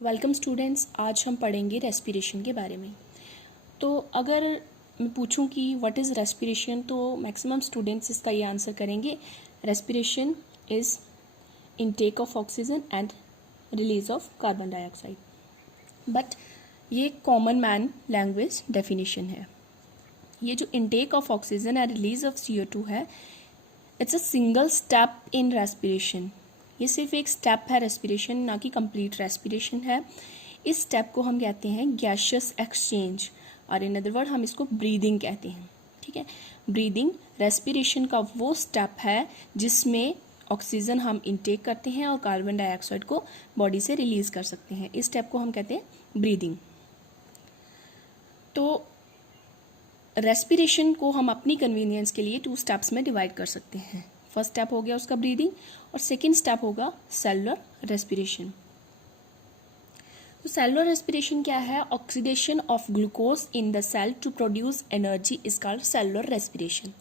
Welcome students, आज हम पढ़ेंगे रेस्पिरेशन के बारे में। तो अगर मैं पूछूं कि व्हाट इज़ रेस्पिरेशन, तो मैक्सिमम स्टूडेंट्स इसका ये आंसर करेंगे, respiration is intake of oxygen and release of carbon dioxide. But ये कॉमन मैन लैंग्वेज डेफिनेशन है। ये जो intake of oxygen and release of CO2 है, it's a single step in respiration. ये सिर्फ एक स्टेप है रेस्पिरेशन, ना कि कंप्लीट रेस्पिरेशन है। इस स्टेप को हम कहते हैं गैसियस एक्सचेंज, और इन अदर वर्ड हम इसको ब्रीदिंग कहते हैं। ठीक है, ब्रीदिंग रेस्पिरेशन का वो स्टेप है जिसमें ऑक्सीजन हम इनटेक करते हैं और कार्बन डाइऑक्साइड को बॉडी से रिलीज कर सकते हैं। इस स्टेप को हम कहते हैं ब्रीदिंग। तो रेस्पिरेशन को हम अपनी कन्वीनियंस के लिए 2 स्टेप्स में डिवाइड कर सकते हैं। फर्स्ट स्टेप हो गया उसका ब्रीदिंग, और सेकेंड स्टेप होगा सेलुलर रेस्पिरेशन। तो सेलुलर रेस्पिरेशन क्या है? Oxidation of glucose in the cell to produce energy is called cellular respiration.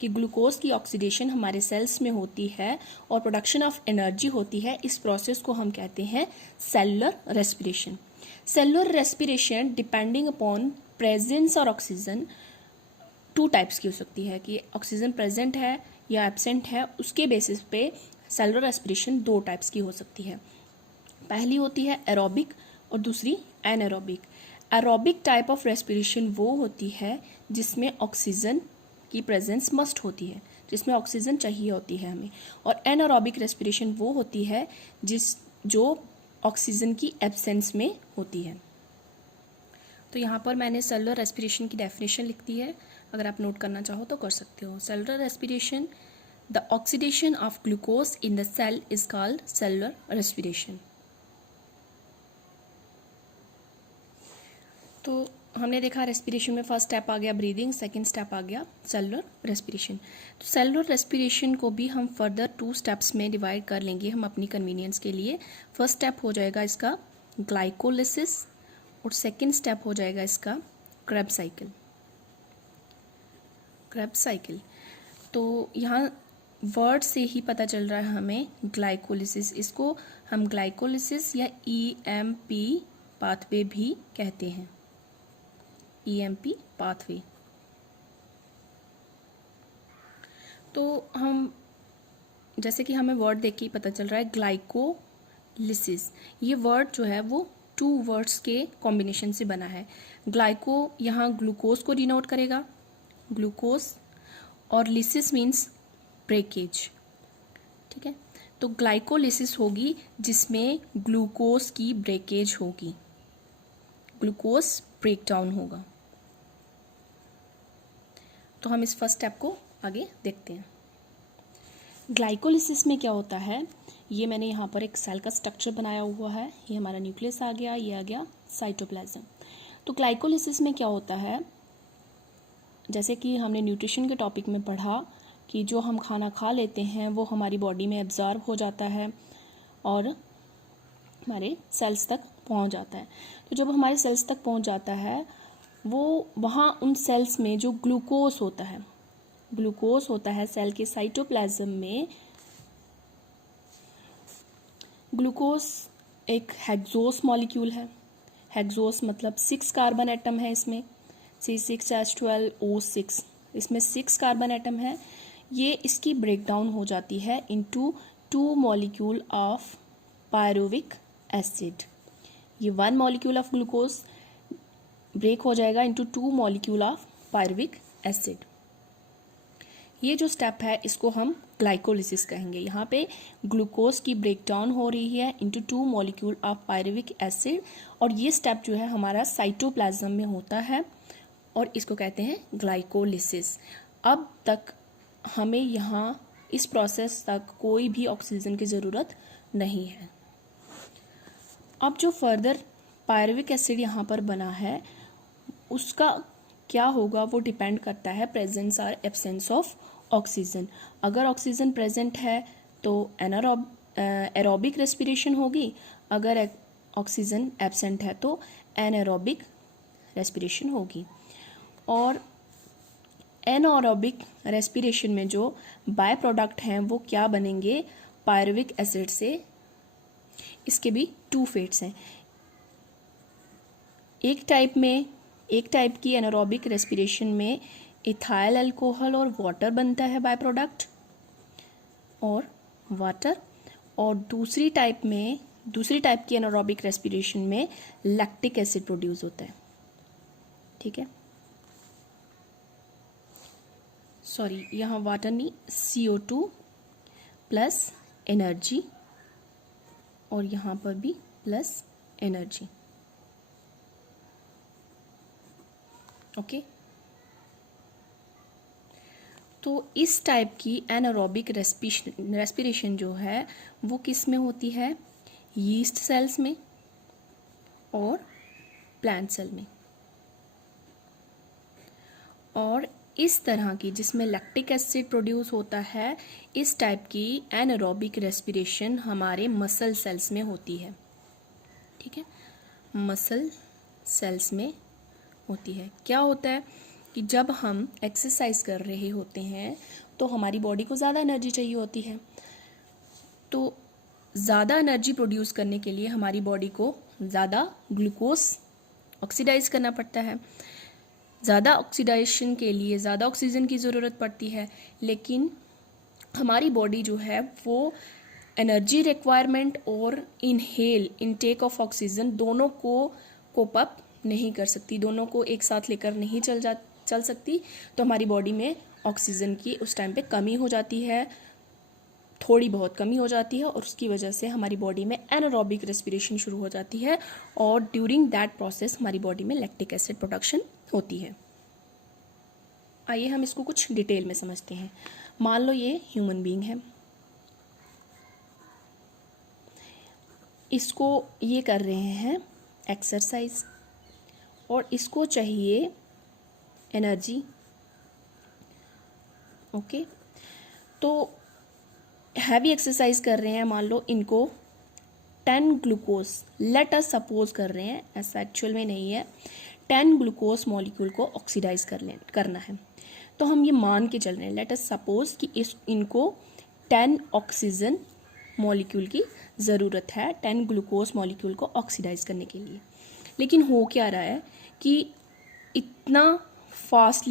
कि ग्लूकोज की ऑक्सीडेशन हमारे सेल्स में होती है और प्रोडक्शन ऑफ एनर्जी होती है, इस प्रोसेस को हम कहते हैं cellular respiration. Cellular respiration depending upon presence और ऑक्सीजन 2 टाइप्स की हो सकती है, कि ऑक्सीजन प्रेजेंट है या एब्सेंट है, उसके बेसिस पे सेलुलर रेस्पिरेशन 2 टाइप्स की हो सकती है। पहली होती है एरोबिक और दूसरी anaerobic. Aerobic type of respiration वो होती है जिसमें ऑक्सीजन की प्रेजेंस मस्ट होती है, जिसमें ऑक्सीजन चाहिए होती है हमें। और एनारोबिक रेस्पिरेशन वो होती है जो ऑक्सीजन की एब्सेंस में होती है। तो यहाँ पर मैंने सेलुलर रेस्पिरेशन की डेफिनेशन लिख दी है, अगर आप नोट करना चाहो तो कर सकते हो। Cellular respiration, the oxidation of glucose in the cell is called cellular respiration. तो हमने देखा रेस्पिरेशन में फर्स्ट स्टेप आ गया ब्रीदिंग, सेकंड स्टेप आ गया सेलुलर रेस्पिरेशन। तो सेलुलर रेस्पिरेशन को भी हम फर्दर 2 स्टेप्स में डिवाइड कर लेंगे हम अपनी कन्वीनियंस के लिए। फर्स्ट स्टेप हो जाएगा इसका ग्लाइकोलिसिस और सेकंड स्टेप हो जाएगा इसका क्रेब्स साइकिल। क्रेब्स साइकिल, तो यहाँ वर्ड से ही पता चल रहा है हमें ग्लाइकोलिसिस। इसको हम ग्लाइकोलिसिस या EMP पाथवे भी कहते हैं। EMP pathway. तो हम जैसे कि हमें वर्ड देख के ही पता चल रहा है ग्लाइकोलिसिस, ये वर्ड जो है वो 2 वर्ड्स के कॉम्बिनेशन से बना है। ग्लाइको यहाँ ग्लूकोज को डिनोट करेगा, ग्लूकोज, और लिसिस मीन्स ब्रेकेज। ठीक है, तो ग्लाइकोलिसिस होगी जिसमें ग्लूकोज की ब्रेकेज होगी, ग्लूकोज ब्रेकडाउन होगा। तो हम इस फर्स्ट स्टेप को आगे देखते हैं। ग्लाइकोलिसिस में क्या होता है, ये मैंने यहाँ पर एक सेल का स्ट्रक्चर बनाया हुआ है। ये हमारा न्यूक्लियस आ गया, ये आ गया साइटोप्लाज्म। तो ग्लाइकोलिसिस में क्या होता है, जैसे कि हमने न्यूट्रिशन के टॉपिक में पढ़ा कि जो हम खाना खा लेते हैं वो हमारी बॉडी में एब्जॉर्ब हो जाता है और हमारे सेल्स तक पहुंच जाता है। तो जब हमारे सेल्स तक पहुंच जाता है, वो वहाँ उन सेल्स में जो ग्लूकोज होता है सेल के साइटोप्लाज्म में। ग्लूकोज एक हेक्सोस मॉलिक्यूल है। हेक्सोस मतलब 6 कार्बन एटम है इसमें, C6H12O6, इसमें 6 कार्बन एटम है। ये इसकी ब्रेकडाउन हो जाती है into 2 molecule of pyruvic acid. ये 1 मॉलिक्यूल ऑफ ग्लूकोज ब्रेक हो जाएगा into 2 molecule of pyruvic acid. ये जो स्टेप है इसको हम ग्लाइकोलिसिस कहेंगे। यहाँ पे ग्लूकोज की ब्रेकडाउन हो रही है into 2 molecule of pyruvic acid, और ये स्टेप जो है हमारा साइटोप्लाज्म में होता है और इसको कहते हैं ग्लाइकोलिसिस। अब तक हमें यहाँ इस प्रोसेस तक कोई भी ऑक्सीजन की ज़रूरत नहीं है। अब जो फर्दर पायरुविक एसिड यहाँ पर बना है उसका क्या होगा, वो डिपेंड करता है प्रेजेंस और एब्सेंस ऑफ ऑक्सीजन। अगर ऑक्सीजन प्रेजेंट है तो एरोबिक रेस्पिरेशन होगी, अगर ऑक्सीजन एब्सेंट है तो एनारोबिक रेस्पिरेशन होगी। और एनारोबिक रेस्पिरेशन में जो बाय प्रोडक्ट हैं वो क्या बनेंगे, पायरुविक एसिड से। इसके भी 2 फेट्स हैं, एक टाइप की एनारोबिक रेस्पिरेशन में इथाइल अल्कोहल और वाटर बनता है बाय प्रोडक्ट और वाटर, और दूसरी टाइप की एनारोबिक रेस्पिरेशन में लैक्टिक एसिड प्रोड्यूस होता है। ठीक है, सॉरी यहाँ वाटर नहीं, CO2 प्लस एनर्जी और यहाँ पर भी प्लस एनर्जी। ओके, तो इस टाइप की एनारोबिक रेस्पिरेशन जो है वो किस में होती है? यीस्ट सेल्स में और प्लांट सेल में। और इस तरह की जिसमें लैक्टिक एसिड प्रोड्यूस होता है, इस टाइप की एनारोबिक रेस्पिरेशन हमारे मसल सेल्स में होती है। ठीक है, मसल सेल्स में होती है। क्या होता है कि जब हम एक्सरसाइज कर रहे होते हैं तो हमारी बॉडी को ज़्यादा एनर्जी चाहिए होती है, तो ज़्यादा एनर्जी प्रोड्यूस करने के लिए हमारी बॉडी को ज़्यादा ग्लूकोज ऑक्सीडाइज करना पड़ता है। ज़्यादा ऑक्सीडाइजेशन के लिए ज़्यादा ऑक्सीजन की ज़रूरत पड़ती है, लेकिन हमारी बॉडी जो है वो एनर्जी रिक्वायरमेंट और इनटेक ऑफ ऑक्सीजन दोनों को कोप अप नहीं कर सकती, दोनों को एक साथ लेकर नहीं चल सकती। तो हमारी बॉडी में ऑक्सीजन की उस टाइम पे कमी हो जाती है, थोड़ी बहुत कमी हो जाती है, और उसकी वजह से हमारी बॉडी में एनारोबिक रेस्पिरेशन शुरू हो जाती है, और ड्यूरिंग दैट प्रोसेस हमारी बॉडी में लैक्टिक एसिड प्रोडक्शन होती है। आइए हम इसको कुछ डिटेल में समझते हैं। मान लो ये ह्यूमन बीइंग है, इसको ये कर रहे हैं एक्सरसाइज और इसको चाहिए एनर्जी। ओके, तो हैवी एक्सरसाइज कर रहे हैं, मान लो इनको 10 ग्लूकोज, लेट अस सपोज कर रहे हैं, ऐसा एक्चुअल में नहीं है, 10 ग्लूकोज मॉलिक्यूल को ऑक्सीडाइज करना है। तो हम ये मान के चल रहे हैं, लेट अस सपोज कि इनको 10 ऑक्सीजन मॉलिक्यूल की ज़रूरत है 10 ग्लूकोज मॉलिक्यूल को ऑक्सीडाइज करने के लिए। लेकिन हो क्या रहा है कि इतना फास्ट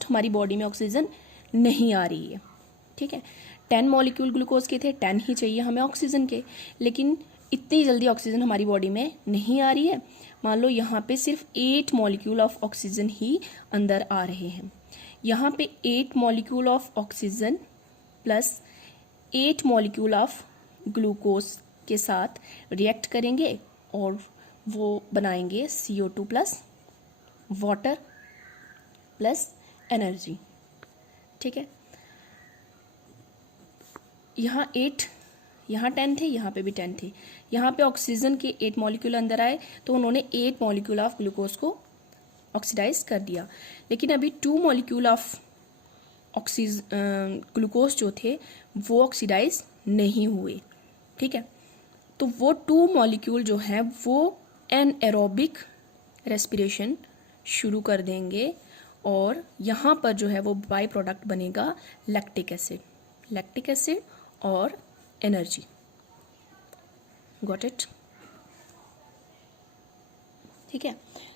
हमारी बॉडी में ऑक्सीजन नहीं आ रही है। ठीक है, 10 मॉलिक्यूल ग्लूकोज के थे, 10 ही चाहिए हमें ऑक्सीजन के, लेकिन इतनी जल्दी ऑक्सीजन हमारी बॉडी में नहीं आ रही है। मान लो यहाँ पे सिर्फ 8 मॉलिक्यूल ऑफ ऑक्सीजन ही अंदर आ रहे हैं। यहाँ पे 8 molecule of oxygen plus 8 molecule of glucose के साथ रिएक्ट करेंगे और वो बनाएंगे CO2 plus water plus energy. ठीक है, यहाँ 10 थे, यहाँ पे भी 10 थे। यहाँ पे ऑक्सीजन के 8 मॉलिक्यूल अंदर आए तो उन्होंने 8 मॉलिक्यूल ऑफ ग्लूकोज को ऑक्सीडाइज कर दिया, लेकिन अभी 2 मॉलिक्यूल ऑफ ग्लूकोज जो थे वो ऑक्सीडाइज नहीं हुए। ठीक है, तो वो 2 मॉलिक्यूल जो हैं वो एनारोबिक रेस्पिरेशन शुरू कर देंगे और यहाँ पर जो है वो बाई प्रोडक्ट बनेगा लैक्टिक एसिड और एनर्जी। Got it? ठीक है,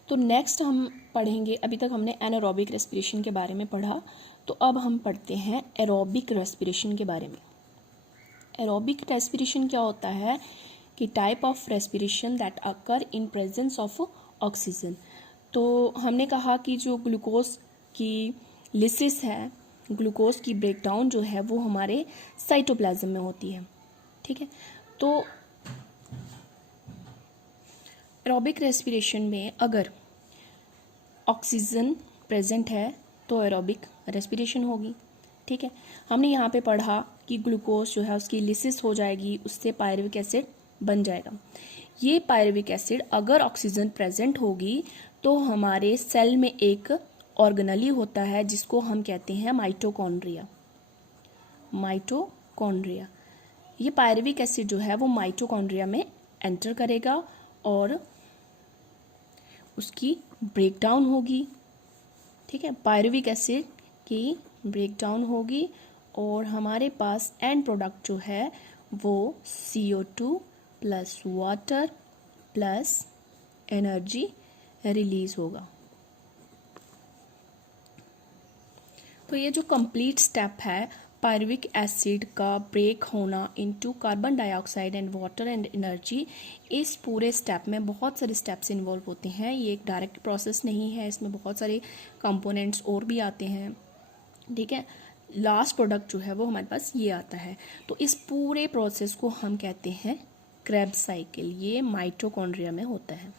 तो नेक्स्ट हम पढ़ेंगे, अभी तक हमने एनारोबिक रेस्पिरेशन के बारे में पढ़ा, तो अब हम पढ़ते हैं एरोबिक रेस्पिरेशन के बारे में। एरोबिक रेस्पिरेशन क्या होता है कि type of respiration that occur in presence of oxygen. तो हमने कहा कि जो ग्लूकोज की लिसिस है, ग्लूकोज की ब्रेकडाउन जो है वो हमारे साइटोप्लाज्म में होती है। ठीक है, तो एरोबिक रेस्पिरेशन में अगर ऑक्सीजन प्रेजेंट है तो एरोबिक रेस्पिरेशन होगी। ठीक है, हमने यहाँ पे पढ़ा कि ग्लूकोज जो है उसकी लिसिस हो जाएगी, उससे पायरुविक एसिड बन जाएगा। ये पायरुविक एसिड अगर ऑक्सीजन प्रेजेंट होगी तो हमारे सेल में एक ऑर्गेनेली होता है जिसको हम कहते हैं माइटोकॉन्ड्रिया। ये पायरुविक एसिड जो है वो माइटोकॉन्ड्रिया में एंटर करेगा और उसकी ब्रेकडाउन होगी। ठीक है, पायरुविक एसिड की ब्रेकडाउन होगी और हमारे पास एंड प्रोडक्ट जो है वो CO2 plus water plus energy release होगा। तो ये जो कंप्लीट स्टेप है पायरुविक एसिड का ब्रेक होना into carbon dioxide and water and energy, इस पूरे स्टेप में बहुत सारे स्टेप्स इन्वॉल्व होते हैं। ये एक डायरेक्ट प्रोसेस नहीं है, इसमें बहुत सारे कंपोनेंट्स और भी आते हैं, ठीक है। लास्ट प्रोडक्ट जो है वो हमारे पास ये आता है। तो इस पूरे प्रोसेस को हम कहते हैं क्रेब्स साइकिल। ये माइटोकॉन्ड्रिया में होता है।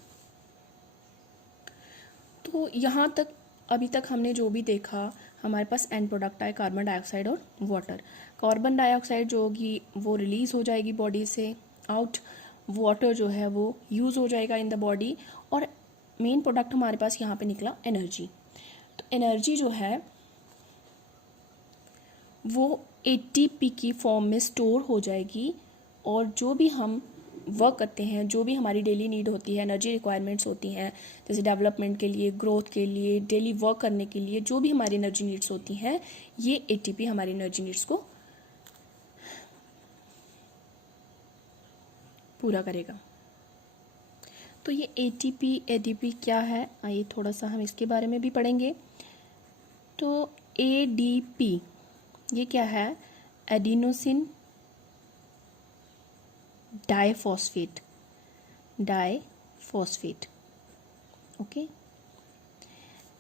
तो यहाँ तक अभी तक हमने जो भी देखा, हमारे पास एंड प्रोडक्ट आए कार्बन डाइऑक्साइड और वाटर। कार्बन डाइऑक्साइड जो होगी वो रिलीज हो जाएगी बॉडी से आउट, वाटर जो है वो यूज़ हो जाएगा इन द बॉडी, और मेन प्रोडक्ट हमारे पास यहाँ पे निकला एनर्जी। तो एनर्जी जो है वो एटीपी की फॉर्म में स्टोर हो जाएगी, और जो भी हम वर्क करते हैं, जो भी हमारी डेली नीड होती है, एनर्जी रिक्वायरमेंट्स होती हैं, जैसे डेवलपमेंट के लिए, ग्रोथ के लिए, डेली वर्क करने के लिए, जो भी हमारी एनर्जी नीड्स होती हैं, ये एटीपी हमारी एनर्जी नीड्स को पूरा करेगा। तो ये एडीपी क्या है, आइए थोड़ा सा हम इसके बारे में भी पढ़ेंगे। तो एडीपी ये क्या है, एडिनोसिन डाइफॉस्फेट, ओके।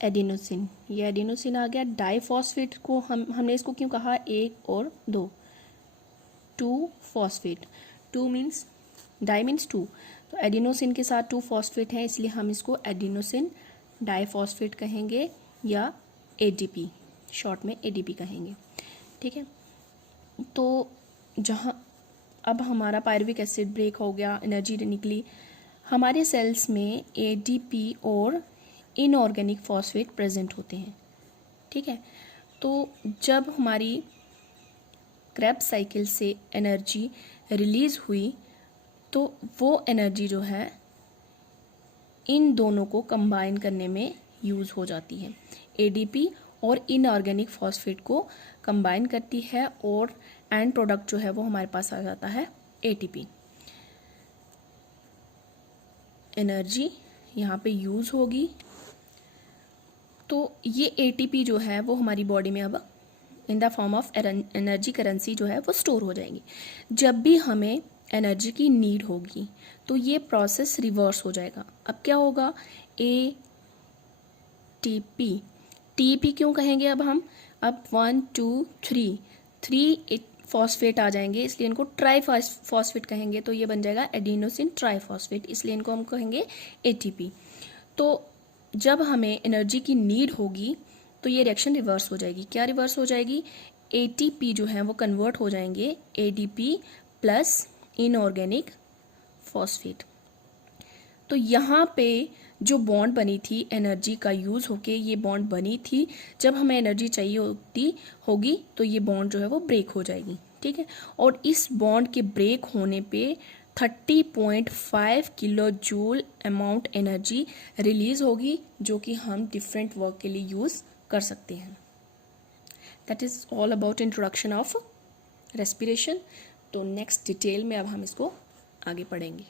एडिनोसिन, ये एडिनोसिन आ गया। डाइफॉस्फेट को हमने इसको क्यों कहा, 1 और 2, 2 फॉस्फेट, 2 मीन्स डाई मीन्स 2, तो एडिनोसिन के साथ 2 फॉस्फेट है, इसलिए हम इसको एडिनोसिन डाइफॉस्फेट कहेंगे या एडीपी, शॉर्ट में एडीपी कहेंगे, ठीक है। तो जहाँ अब हमारा पायरुविक एसिड ब्रेक हो गया, एनर्जी निकली, हमारे सेल्स में एडीपी और इनऑर्गेनिक फॉस्फेट प्रेजेंट होते हैं, ठीक है। तो जब हमारी क्रेब्स साइकिल से एनर्जी रिलीज हुई तो वो एनर्जी जो है इन दोनों को कंबाइन करने में यूज़ हो जाती है। एडीपी और इनऑर्गेनिक फॉस्फेट को कंबाइन करती है, और एंड प्रोडक्ट जो है वो हमारे पास आ जाता है एटीपी। एनर्जी यहाँ पे यूज़ होगी, तो ये एटीपी जो है वो हमारी बॉडी में अब in the form of energy currency जो है वो स्टोर हो जाएगी। जब भी हमें एनर्जी की नीड होगी तो ये प्रोसेस रिवर्स हो जाएगा। अब क्या होगा, एटीपी, टीपी क्यों कहेंगे अब हम, अब 1 2 3 फॉस्फेट आ जाएंगे, इसलिए इनको ट्राई फॉस्फेट कहेंगे, तो ये बन जाएगा एडिनोसिन ट्राइफॉस्फेट, इसलिए इनको हम कहेंगे एटीपी। तो जब हमें एनर्जी की नीड होगी तो ये रिएक्शन रिवर्स हो जाएगी। क्या रिवर्स हो जाएगी, एटीपी जो है वो कन्वर्ट हो जाएंगे एडीपी प्लस इनऑर्गेनिक फॉस्फेट। तो यहाँ पे जो बॉन्ड बनी थी एनर्जी का यूज़ होके, ये बॉन्ड बनी थी, जब हमें एनर्जी चाहिए होगी तो ये बॉन्ड जो है वो ब्रेक हो जाएगी, ठीक है। और इस बॉन्ड के ब्रेक होने पे 30.5 kilo joule amount energy release होगी, जो कि हम डिफरेंट वर्क के लिए यूज़ कर सकते हैं। That is all about introduction of respiration. तो नेक्स्ट डिटेल में अब हम इसको आगे पढ़ेंगे।